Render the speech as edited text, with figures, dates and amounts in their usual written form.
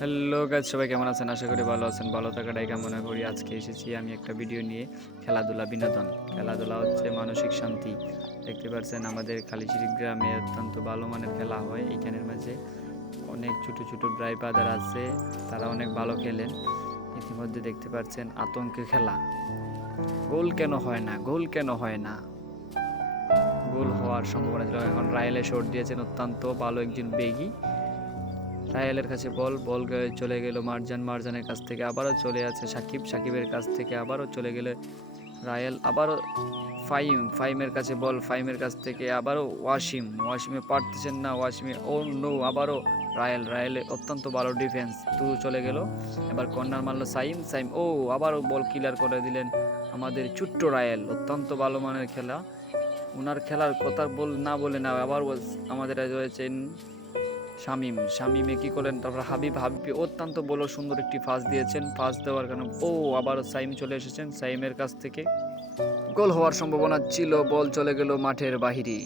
Hello guys, সবাই কেমন আছেন? আশা করি ভালো আছেন। ভালো থাকাটাই কামনা করি। আজকে এসেছি আমি একটা ভিডিও নিয়ে, খেলাধুলা বিনোদন। খেলাধুলা হচ্ছে মানসিক শান্তি। দেখতে পাচ্ছেন আমাদের কালিশিরি গ্রামে অত্যন্ত ভালো মানের খেলা হয়। এইখানের মাঝে অনেক ছোট ছোট ভাই ব্রাদার আছে, তারা অনেক ভালো খেলেন। ইতিমধ্যে দেখতে পাচ্ছেন আতঙ্কের খেলা। গোল কেন হয় না? গোল কেন হয় না? গোল হওয়ার সম্ভাবনা ছিল। এখন রায়েলে শট দিয়েছেন অত্যন্ত ভালো একজন বেগী। রায়ালের কাছে বল বল চলে গেল মারজানের কাছ থেকে, আবারও চলে আছে সাকিবের কাছ থেকে আবারও চলে গেলে রায়াল, আবারও ফাইমের কাছে বল, ফাইমের কাছ থেকে আবারও ওয়াসিমে পারতেছেন না, ওয়াসিমে ও নো, আবারও রায়ালে অত্যন্ত ভালো ডিফেন্স, চলে গেল। এবার কর্নার মারলো সাইম ও আবারও বল ক্লিয়ার করে দিলেন আমাদের ছোট্ট রায়াল। অত্যন্ত ভালো মানের খেলা, ওনার খেলার কথা না বলে না, আবার আমাদের রয়েছেন শামিমে কি করলেন, তারপর হাবিব অত্যন্ত বড় সুন্দর একটি পাস দিয়েছেন। পাস দেওয়ার কারণে আবারও সাইম চলে এসেছেন, সাইমের কাছ থেকে গোল হওয়ার সম্ভাবনা ছিল, বল চলে গেল মাঠের বাহিরে।